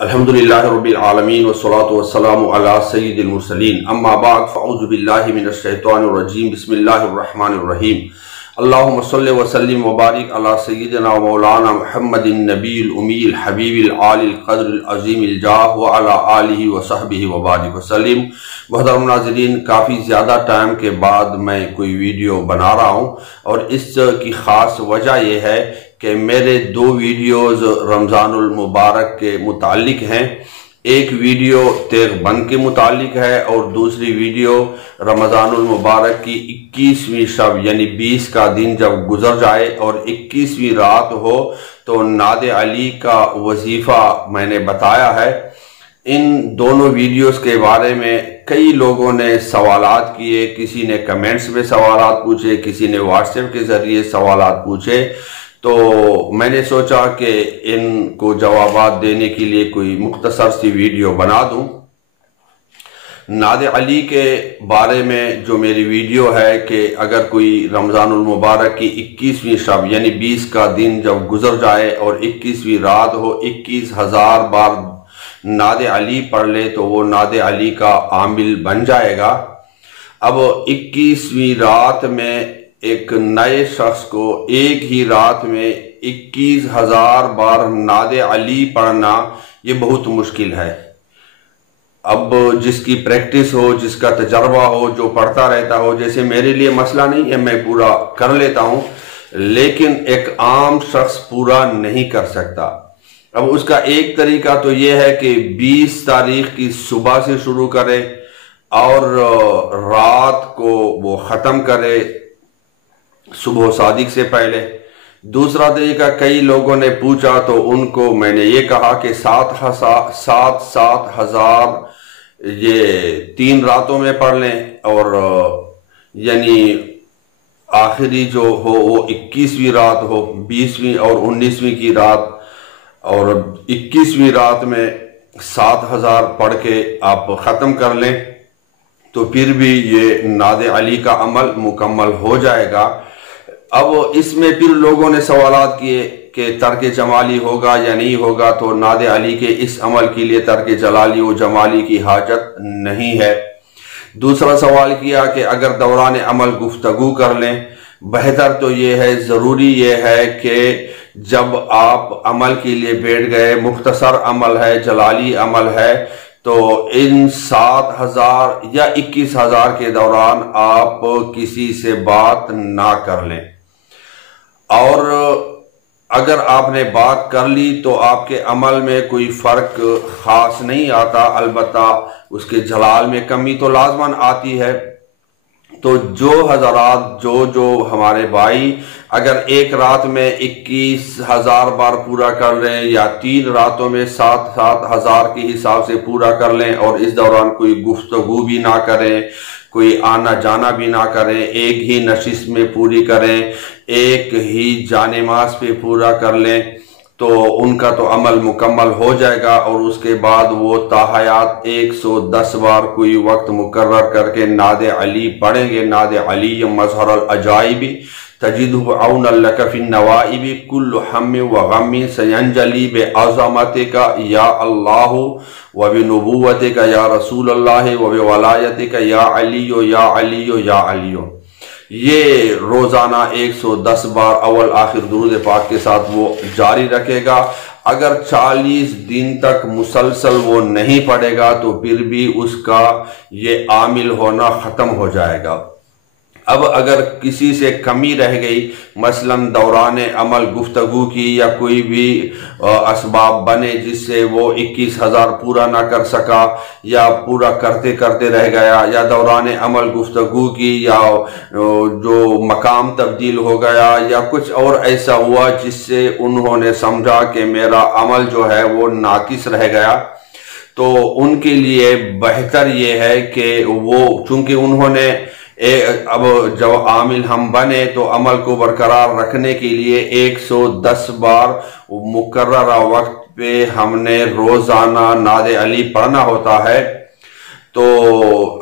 الحمدللہ رب العالمین والصلاة والسلام علی سید المرسلین اما بعد فاعوذ باللہ من الشیطان الرجیم بسم اللہ الرحمن الرحیم اللہم صلی وسلم وبارک علی سیدنا و مولانا محمد النبی الامی الحبیب العالی القدر العظیم الجاہ وعلی آلہ وصحبہ وبارک وسلم۔ محترم ناظرین، کافی زیادہ ٹائم کے بعد میں کوئی ویڈیو بنا رہا ہوں اور اس کی خاص وجہ یہ ہے کہ میرے دو ویڈیوز رمضان المبارک کے متعلق ہیں۔ ایک ویڈیو تیغ بند کے متعلق ہے اور دوسری ویڈیو رمضان المبارک کی 21ویں شب یعنی 20 کا دن جب گزر جائے اور 21ویں رات ہو تو نعت علی کا وظیفہ میں نے بتایا ہے۔ ان دونوں ویڈیوز کے بارے میں کئی لوگوں نے سوالات کیے، کسی نے کمنٹس میں سوالات پوچھے، کسی نے واٹس ایپ کے ذریعے سوالات پوچھے، تو میں نے سوچا کہ ان کو جوابات دینے کے لیے کوئی مختصر سی ویڈیو بنا دوں۔ نعت علی کے بارے میں جو میری ویڈیو ہے کہ اگر کوئی رمضان المبارک کی 21ویں شب یعنی 20 کا دن جب گزر جائے اور 21ویں رات ہو، 21,000 بار نعت علی پڑھ لے تو وہ نعت علی کا عامل بن جائے گا۔ اب 21ویں رات میں ایک نئے شخص کو ایک ہی رات میں 21,000 بار نعت علی پڑھنا یہ بہت مشکل ہے۔ اب جس کی پریکٹس ہو، جس کا تجربہ ہو، جو پڑھتا رہتا ہو، جیسے میرے لیے مسئلہ نہیں ہے، میں پورا کر لیتا ہوں، لیکن ایک عام شخص پورا نہیں کر سکتا۔ اب اس کا ایک طریقہ تو یہ ہے کہ 20 تاریخ کی صبح سے شروع کرے اور رات کو وہ ختم کرے صبح صادق سے پہلے۔ دوسرا طریقہ کئی لوگوں نے پوچھا تو ان کو میں نے یہ کہا کہ 7,000 یہ 3 راتوں میں پڑھ لیں اور یعنی آخری جو ہو وہ 21ویں رات ہو، 20ویں اور 19ویں کی رات، اور 21ویں رات میں 7,000 پڑھ کے آپ ختم کر لیں تو پھر بھی یہ نعت علی کا عمل مکمل ہو جائے گا۔ اب اس میں پھر لوگوں نے سوالات کیے کہ ترک جمالی ہوگا یا نہیں ہوگا، تو نعت علی کے اس عمل کے لیے ترک جلالی و جمالی کی حاجت نہیں ہے۔ دوسرا سوال کیا کہ اگر دوران عمل گفتگو کر لیں، بہتر تو یہ ہے، ضروری یہ ہے کہ جب آپ عمل کے لیے بیٹھ گئے، مختصر عمل ہے، جلالی عمل ہے، تو ان 7,000 یا 21,000 کے دوران آپ کسی سے بات نہ کر لیں، اور اگر آپ نے بات کر لی تو آپ کے عمل میں کوئی فرق خاص نہیں آتا، البتہ اس کے جلال میں کمی تو لازماً آتی ہے۔ تو جو حضرات جو ہمارے بھائی اگر ایک رات میں 21,000 بار پورا کر لیں یا 3 راتوں میں 7,000 کے حساب سے پورا کر لیں اور اس دوران کوئی گفتگو بھی نہ کریں، کوئی آنا جانا بھی نہ کریں، ایک ہی نشست میں پوری کریں، ایک ہی جانماز پہ پورا کر لیں، تو ان کا تو عمل مکمل ہو جائے گا، اور اس کے بعد وہ تاحیات 110 بار کوئی وقت مقرر کر کے نعت علی پڑھیں گے۔ نعت علی مظہر العجائب تجدہ عون لک فی النوائب کل ہم و غم سینجلی بعظمتک یا اللہ و بنبوتک یا رسول اللہ و بولایتک یا علی یا علی یا علی۔ یہ روزانہ 110 بار اول آخر درود پاک کے ساتھ وہ جاری رکھے گا۔ اگر 40 دن تک مسلسل وہ نہیں پڑھے گا تو پھر بھی اس کا یہ عامل ہونا ختم ہو جائے گا۔ اب اگر کسی سے کمی رہ گئی، مثلا دوران عمل گفتگو کی یا کوئی بھی اسباب بنے جس سے وہ 21,000 پورا نہ کر سکا یا پورا کرتے کرتے رہ گیا، یا دوران عمل گفتگو کی یا جو مقام تبدیل ہو گیا یا کچھ اور ایسا ہوا جس سے انہوں نے سمجھا کہ میرا عمل جو ہے وہ ناقص رہ گیا، تو ان کے لیے بہتر یہ ہے کہ وہ چونکہ انہوں نے اب جب عامل ہم بنے تو عمل کو برقرار رکھنے کے لیے 110 بار مقررہ وقت پہ ہم نے روزانہ نعت علی پڑھنا ہوتا ہے۔ تو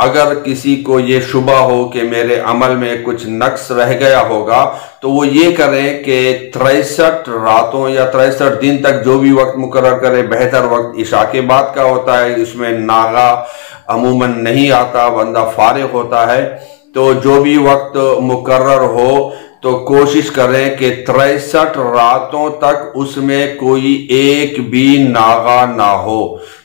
اگر کسی کو یہ شبہ ہو کہ میرے عمل میں کچھ نقص رہ گیا ہوگا تو وہ یہ کریں کہ 63 راتوں یا 63 دن تک جو بھی وقت مقرر کرے، بہتر وقت عشاء کے بعد کا ہوتا ہے، اس میں ناغا عموماً نہیں آتا، بندہ فارغ ہوتا ہے، تو جو بھی وقت مقرر ہو تو کوشش کریں کہ 63 راتوں تک اس میں کوئی ایک بھی ناغا نہ ہو۔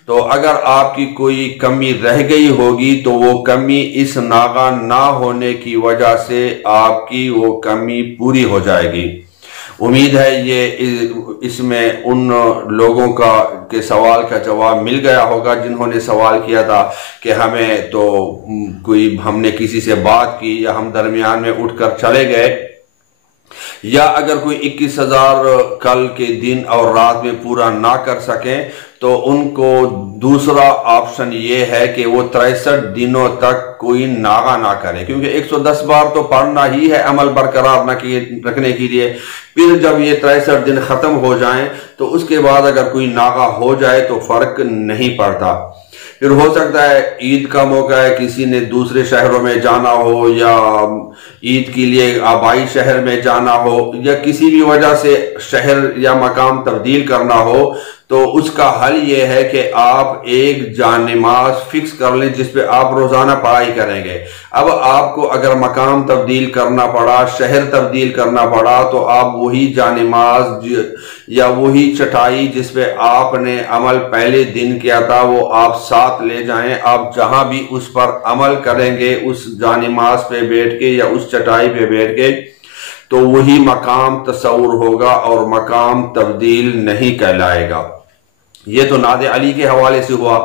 تو اگر آپ کی کوئی کمی رہ گئی ہوگی تو وہ کمی اس ناغا نہ ہونے کی وجہ سے آپ کی وہ کمی پوری ہو جائے گی۔ امید ہے یہ اس میں ان لوگوں کے سوال کا جواب مل گیا ہوگا جنہوں نے سوال کیا تھا کہ ہم نے کسی سے بات کی یا ہم درمیان میں اٹھ کر چلے گئے، یا اگر کوئی 21,000 کل کے دن اور رات میں پورا نہ کر سکیں تو ان کو دوسرا آپشن یہ ہے کہ وہ 63 دنوں تک کوئی ناغا نہ کرے، کیونکہ 110 بار تو پڑھنا ہی ہے عمل برقرار رکھنے کے لیے۔ پھر جب یہ 63 دن ختم ہو جائیں تو اس کے بعد اگر کوئی ناغا ہو جائے تو فرق نہیں پڑتا۔ پھر ہو سکتا ہے عید کا موقع ہے، کسی نے دوسرے شہروں میں جانا ہو یا عید کے لیے آبائی شہر میں جانا ہو یا کسی بھی وجہ سے شہر یا مقام تبدیل کرنا ہو، تو اس کا حل یہ ہے کہ آپ ایک جانماز فکس کر لیں جس پہ آپ روزانہ پڑھائی کریں گے۔ اب آپ کو اگر مقام تبدیل کرنا پڑا، شہر تبدیل کرنا پڑا، تو آپ وہی جانماز یا وہی چٹائی جس پہ آپ نے عمل پہلے دن کیا تھا وہ آپ ساتھ لے جائیں۔ آپ جہاں بھی اس پر عمل کریں گے اس جانماز پہ بیٹھ کے یا اس چٹائی پہ بیٹھ کے تو وہی مقام تصور ہوگا اور مقام تبدیل نہیں کہلائے گا۔ یہ تو ناد علی کے حوالے سے ہوا۔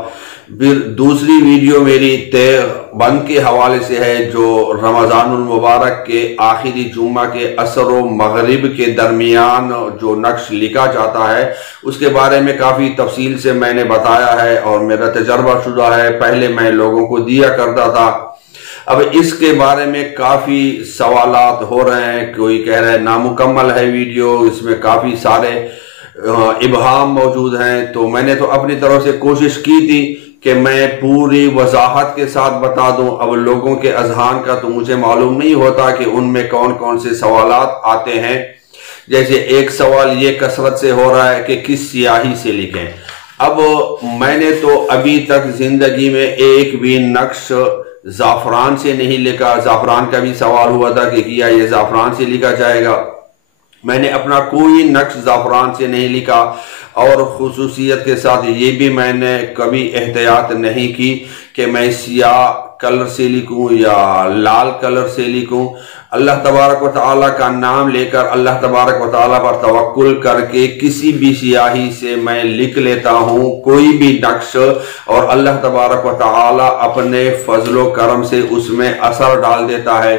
پھر دوسری ویڈیو میری تیغ بند کے حوالے سے ہے، جو رمضان المبارک کے آخری جمعہ کے عصر و مغرب کے درمیان جو نقش لکھا جاتا ہے اس کے بارے میں کافی تفصیل سے میں نے بتایا ہے اور میرا تجربہ شدہ ہے، پہلے میں لوگوں کو دیا کرتا تھا۔ اب اس کے بارے میں کافی سوالات ہو رہے ہیں، کوئی کہہ رہا ہے نامکمل ہے ویڈیو، اس میں کافی سارے ابہام موجود ہیں، تو میں نے تو اپنی طرف سے کوشش کی تھی کہ میں پوری وضاحت کے ساتھ بتا دوں۔ اب لوگوں کے اذہان کا تو مجھے معلوم نہیں ہوتا کہ ان میں کون کون سے سوالات آتے ہیں۔ جیسے ایک سوال یہ کثرت سے ہو رہا ہے کہ کس سیاہی سے لکھیں۔ اب میں نے تو ابھی تک زندگی میں ایک بھی نقش زعفران سے نہیں لکھا۔ زعفران کا بھی سوال ہوا تھا کہ کیا یہ زعفران سے لکھا جائے گا، میں نے اپنا کوئی نقش زعفران سے نہیں لکھا، اور خصوصیت کے ساتھ یہ بھی میں نے کبھی احتیاط نہیں کی کہ میں سیاہ کلر سے لکھوں یا لال کلر سے لکھوں۔ اللہ تبارک و تعالیٰ کا نام لے کر، اللہ تبارک و تعالیٰ پر توکل کر کے کسی بھی سیاہی سے میں لکھ لیتا ہوں کوئی بھی نقش، اور اللہ تبارک و تعالیٰ اپنے فضل و کرم سے اس میں اثر ڈال دیتا ہے۔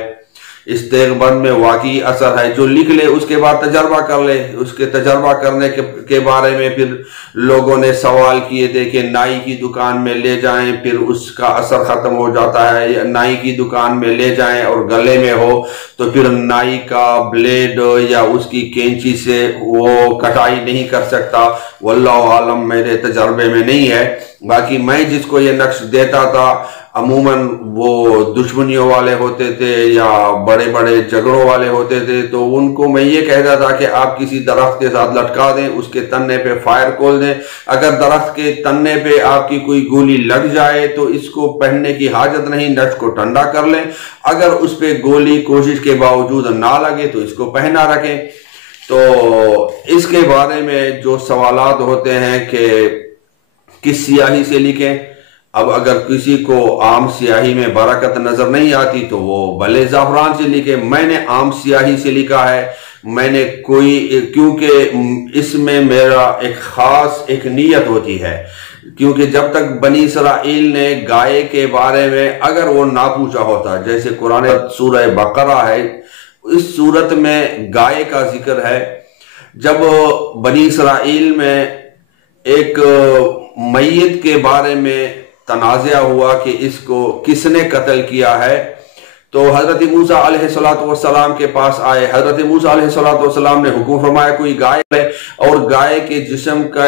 اس تیغ بند میں واقعی اثر ہے، جو لکھ لے اس کے بعد تجربہ کر لے۔ اس کے تجربہ کرنے کے بارے میں پھر لوگوں نے سوال کیے تھے کہ نائی کی دکان میں لے جائیں پھر اس کا اثر ختم ہو جاتا ہے، یا نائی کی دکان میں لے جائیں اور گلے میں ہو تو پھر نائی کا بلیڈ یا اس کی کینچی سے وہ کٹائی نہیں کر سکتا۔ واللہ عالم، میرے تجربے میں نہیں ہے۔ باقی میں جس کو یہ نقش دیتا تھا عموماً وہ دشمنیوں والے ہوتے تھے یا بڑے بڑے جھگڑوں والے ہوتے تھے، تو ان کو میں یہ کہتا تھا کہ آپ کسی درخت کے ساتھ لٹکا دیں، اس کے تنے پہ فائر کھول دیں، اگر درخت کے تنے پہ آپ کی کوئی گولی لگ جائے تو اس کو پہننے کی حاجت نہیں، نقش کو ٹھنڈا کر لیں، اگر اس پہ گولی کوشش کے باوجود نہ لگے تو اس کو پہنا رکھیں۔ تو اس کے بارے میں جو سوالات ہوتے ہیں کہ کس سیاہی سے لکھیں، اب اگر کسی کو عام سیاہی میں برکت نظر نہیں آتی تو وہ بھلے زعفران سے لکھے۔ میں نے عام سیاہی سے لکھا ہے، میں نے کیونکہ اس میں میرا ایک خاص ایک نیت ہوتی ہے، کیونکہ جب تک بنی اسرائیل نے گائے کے بارے میں اگر وہ نہ پوچھا ہوتا، جیسے قرآن سورہ بقرہ ہے، اس صورت میں گائے کا ذکر ہے، جب بنی اسرائیل میں ایک میت کے بارے میں تنازع ہوا کہ اس کو کس نے قتل کیا ہے، تو حضرت موسیٰ علیہ السلام کے پاس آئے۔ حضرت موسیٰ علیہ السلام نے حکم فرمایا کوئی گائے ہے، اور گائے کے جسم کا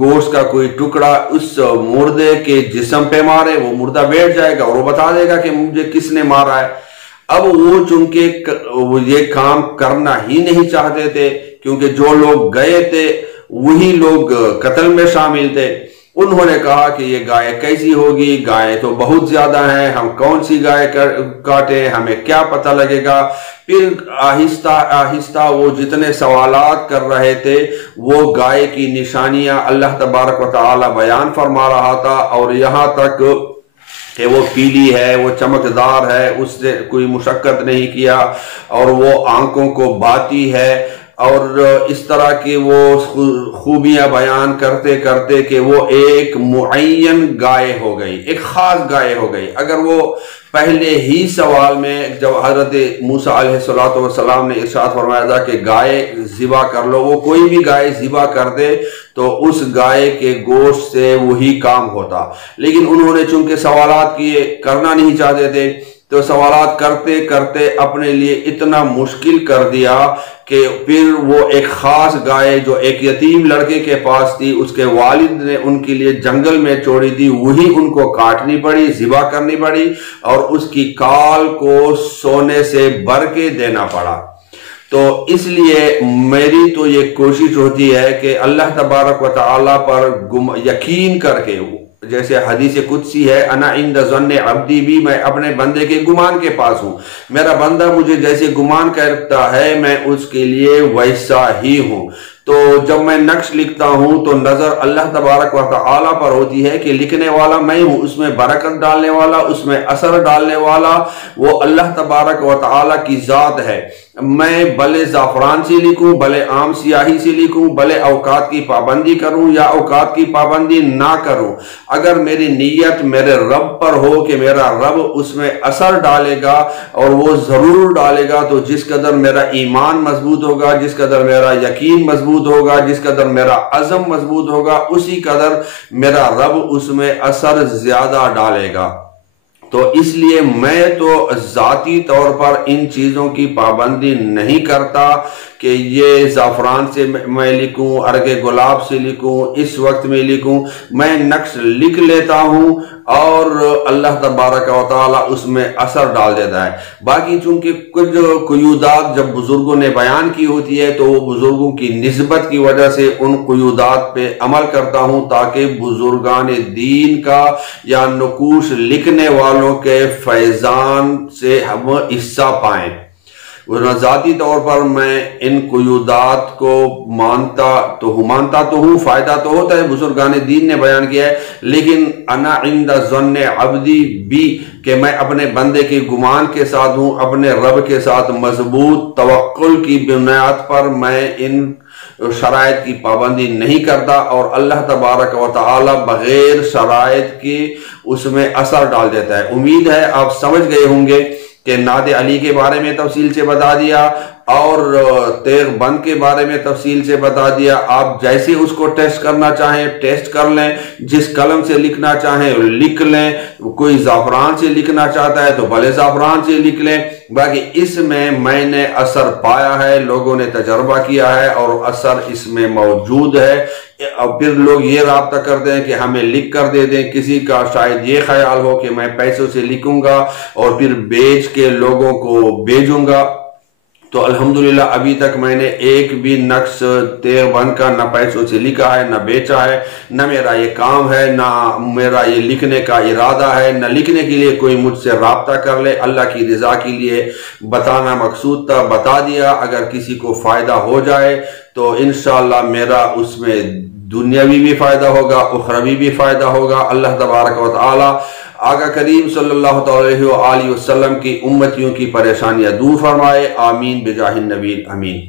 گوشت کا کوئی ٹکڑا اس مردے کے جسم پہ مارے، وہ مردہ بیٹھ جائے گا اور وہ بتا دے گا کہ مجھے کس نے مارا ہے۔ اب وہ چونکہ یہ کام کرنا ہی نہیں چاہتے تھے، کیونکہ جو لوگ گئے تھے وہی لوگ قتل میں شامل تھے، انہوں نے کہا کہ یہ گائے کیسی ہوگی، گائے تو بہت زیادہ ہیں، ہم کون سی گائے کاٹیں، ہمیں کیا پتہ لگے گا۔ پھر آہستہ آہستہ وہ جتنے سوالات کر رہے تھے وہ گائے کی نشانیاں اللہ تبارک و تعالی بیان فرما رہا تھا، اور یہاں تک کہ وہ پیلی ہے، وہ چمکدار ہے، اس سے کوئی مشقت نہیں کیا، اور وہ آنکھوں کو باتی ہے، اور اس طرح کی وہ خوبیاں بیان کرتے کرتے کہ وہ ایک معین گائے ہو گئی، ایک خاص گائے ہو گئی۔ اگر وہ پہلے ہی سوال میں جب حضرت موسیٰ علیہ السلام نے ارشاد فرمایا تھا کہ گائے ذبح کر لو، وہ کوئی بھی گائے ذبح کر دے تو اس گائے کے گوشت سے وہی کام ہوتا، لیکن انہوں نے چونکہ سوالات کیے، کرنا نہیں چاہتے تھے، تو سوالات کرتے کرتے اپنے لیے اتنا مشکل کر دیا کہ پھر وہ ایک خاص گائے جو ایک یتیم لڑکے کے پاس تھی، اس کے والد نے ان کے لیے جنگل میں چھوڑی تھی، وہی ان کو کاٹنی پڑی، ذبح کرنی پڑی، اور اس کی کال کو سونے سے بھر کے دینا پڑا۔ تو اس لیے میری تو یہ کوشش ہوتی ہے کہ اللہ تبارک و تعالی پر یقین کر کے، جیسے حدیث قدسی ہے، انا عند ظن عبدی بھی، میں اپنے بندے کے گمان کے پاس ہوں، میرا بندہ مجھے جیسے گمان کرتا ہے میں اس کے لیے ویسا ہی ہوں۔ تو جب میں نقش لکھتا ہوں تو نظر اللہ تبارک و تعالی پر ہوتی ہے کہ لکھنے والا میں ہوں، اس میں برکت ڈالنے والا، اس میں اثر ڈالنے والا وہ اللہ تبارک و تعالی کی ذات ہے۔ میں بھلے زعفران سے لکھوں، بھلے عام سیاہی سے لکھوں، بھلے اوقات کی پابندی کروں یا اوقات کی پابندی نہ کروں، اگر میری نیت میرے رب پر ہو کہ میرا رب اس میں اثر ڈالے گا، اور وہ ضرور ڈالے گا، تو جس قدر میرا ایمان مضبوط ہوگا، جس قدر میرا یقین مضبوط ہوگا، جس قدر میرا عزم مضبوط ہوگا، اسی قدر میرا رب اس میں اثر زیادہ ڈالے گا۔ تو اس لیے میں تو ذاتی طور پر ان چیزوں کی پابندی نہیں کرتا کہ یہ زعفران سے میں لکھوں، ارگ گلاب سے لکھوں، اس وقت میں لکھوں، میں نقش لکھ لیتا ہوں اور اللہ تبارک و تعالی اس میں اثر ڈال دیتا ہے۔ باقی چونکہ کچھ قیودات جب بزرگوں نے بیان کی ہوتی ہے تو وہ بزرگوں کی نسبت کی وجہ سے ان قیودات پہ عمل کرتا ہوں، تاکہ بزرگان دین کا یا نقوش لکھنے والوں کے فیضان سے ہم حصہ پائیں۔ ذاتی طور پر میں ان قیودات کو مانتا تو ہوں، فائدہ تو ہوتا ہے، بزرگان دین نے بیان کیا ہے، لیکن انا عند ظن عبدی بھی، کہ میں اپنے بندے کے گمان کے ساتھ ہوں، اپنے رب کے ساتھ مضبوط توکل کی بنیاد پر میں ان شرائط کی پابندی نہیں کرتا، اور اللہ تبارک و تعالی بغیر شرائط کی اس میں اثر ڈال دیتا ہے۔ امید ہے آپ سمجھ گئے ہوں گے کہ نعت علی کے بارے میں تفصیل سے بتا دیا، اور تیغ بند کے بارے میں تفصیل سے بتا دیا۔ آپ جیسے اس کو ٹیسٹ کرنا چاہیں ٹیسٹ کر لیں، جس قلم سے لکھنا چاہیں لکھ لیں، کوئی زعفران سے لکھنا چاہتا ہے تو بھلے زعفران سے لکھ لیں۔ باقی اس میں نے اثر پایا ہے، لوگوں نے تجربہ کیا ہے اور اثر اس میں موجود ہے۔ اور پھر لوگ یہ رابطہ کرتے ہیں کہ ہمیں لکھ کر دے دیں، کسی کا شاید یہ خیال ہو کہ میں پیسوں سے لکھوں گا اور پھر بیچ کے لوگوں کو بھیجوں گا۔ تو الحمدللہ ابھی تک میں نے ایک بھی نقش تیغ بند کا نہ پیسوں سے لکھا ہے، نہ بیچا ہے، نہ میرا یہ کام ہے، نہ میرا یہ لکھنے کا ارادہ ہے، نہ لکھنے کے لیے کوئی مجھ سے رابطہ کر لے۔ اللہ کی رضا کے لیے بتانا مقصود تھا، بتا دیا۔ اگر کسی کو فائدہ ہو جائے تو انشاءاللہ میرا اس میں دنیاوی بھی فائدہ ہوگا، اخروی بھی فائدہ ہوگا۔ اللہ تبارک و تعالی آقا کریم صلی اللہ علیہ وآلہ وسلم کی امتیوں کی پریشانیاں دور فرمائے، آمین بجاہ النبی، امین۔